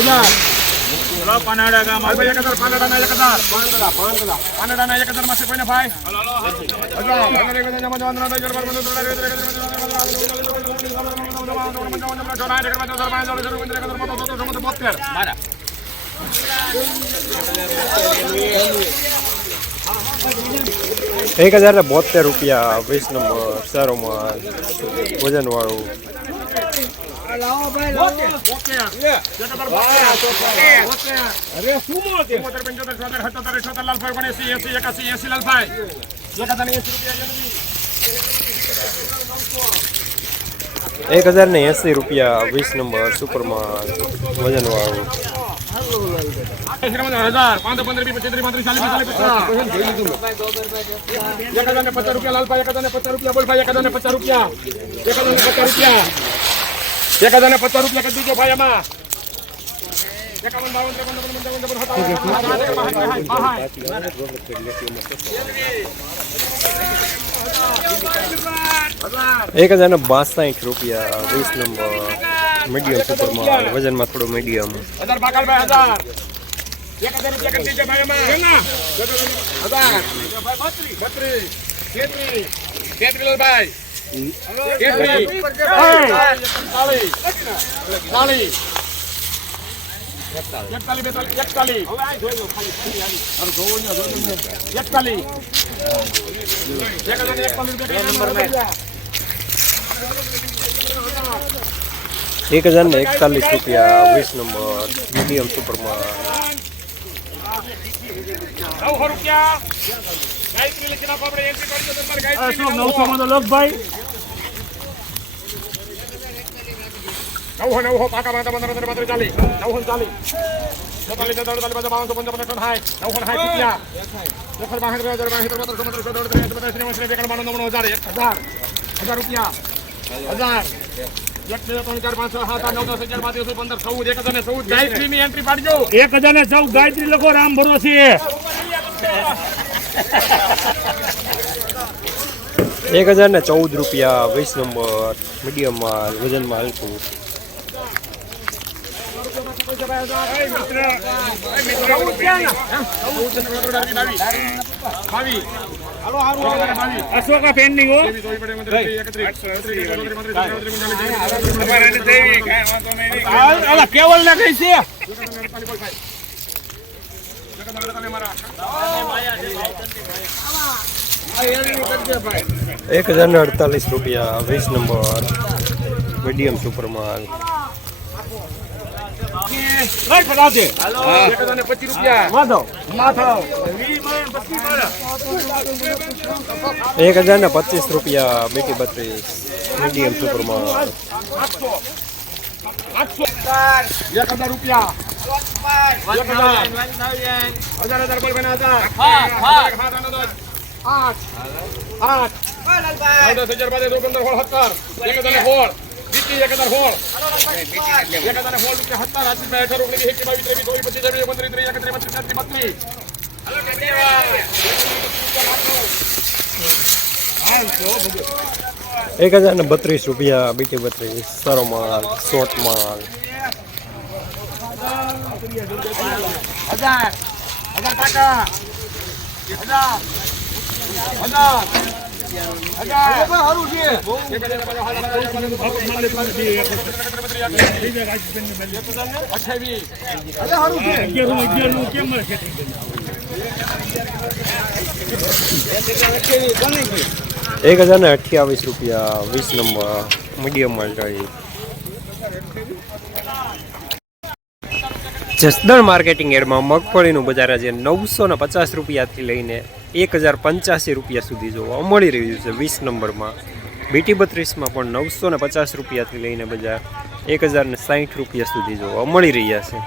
હજાર ચલો પાનાડા ગામ ભાઈ એક હજાર પાનાડાના એક હજાર પાનાડાના એક હજારમાં છે કોઈને ભાઈ હજાર પંદર ત્રણ હજાર બાર પંદર ત્રણ હજાર એક હજાર ને એસી રૂપિયા વીસ નંબર સારોમાં વજનવાળું એક હજાર સુપરમાં પાંચ પંદર પચીસ પાંત્રીસ ચાલીસ એક હજાર ને પચાસ રૂપિયા લાલભાઈ, એક હજાર ને પચાસ રૂપિયા બોલભાઈ, એક હજાર ને પચાસ રૂપિયા, એક હજાર ને પચાસ રૂપિયા. એક હજાર ને પચાસ રૂપિયા કરી દીધો ભાઈ એમાં એક હજાર ને બાસઠ રૂપિયા વીસ નંબર મીડિયમ સુપરમાં વજનમાં થોડું મીડિયમ. હજાર હજાર. એક હજાર રૂપિયા કરી દીજો ભાઈ એમાં હજાર. બત્રીસ. તેત્રીસ. તેત્રીસ તેત્રીસ ચાલીસ એક હજાર ને એકતાલીસ રૂપિયા વીસ નંબર મીડિયમ સુપરમાં. રૂપિયા. નવસો નવસો પાકા પંદર પંદર પંદર ચાલીસ નવસો ચાલીસ ચોતાલીસ ચોતાલીસ ચાલીસ બાવનસો પંચાવન એકસો સાઠ નવસો સાઠ રૂપિયા એકસો બાસઠ હજાર બાસઠ પંદર પંદર ચૌદ ત્રીસ પચાસ ત્રીસ ત્રીસ એકડ બાણું હજાર એક હજાર હજાર રૂપિયા હજાર એક બે ત્રણ ચાર પાંચ છ સાત આઠ નવ દસ અગિયાર બાર તેર પંદર ચૌદ એક હજાર ને ચૌદ ગાયત્રી ની એન્ટ્રી પાડજો એક હજાર ને ચૌદ ગાયત્રી લખો રામ ભરોસે એક હજાર ને ચૌદ રૂપિયા વીસ નંબર મીડિયમ માલ વજનમાં હલકું બાવીસ અશોકા પેન્ડિંગ કેવલ ને કઈ છે? એક હજાર ને અડતાલીસ રૂપિયા, વીસ નંબર. મીડિયમ સુપરમાં માધવ માધવ એક હજાર ને પચીસ રૂપિયા બેટી બત્રીસ. મીડિયમ સુપરમાં આઠસો રૂપિયા. હજાર હજાર બોલ આઠ આઠ દસ હજાર બાદ દો પંદર હોળ સત્તર એક હજાર ને બીજી એક હજાર હોળ એક હજાર હોળ રૂપિયા સત્તર આશી બે અઠાર ઓગણીસ એકવીસ બાવીસ ત્રેવીસ ચોવીસ પચીસ એક હજાર ને બત્રીસ રૂપિયા બીટી બત્રીસ સારો માલ શોર્ટ માલ હજાર. હજાર ટાકા હજાર. હજાર. એક હજાર ને અઠ્યાવીસ રૂપિયા વીસ નંબર મીડિયમ માલ ટાળી જસદણ માર્કેટિંગ એડમાં મગફળીનું બજાર આજે નવસો ને પચાસ રૂપિયાથી લઈને એક હજાર પંચ્યાસી રૂપિયા સુધી જોવા મળી રહ્યું છે. વીસ નંબરમાં બીટી બત્રીસમાં પણ નવસો ને પચાસ રૂપિયાથી લઈને બજાર એક હજાર ને સાઠ રૂપિયા સુધી જોવા મળી રહ્યા છે.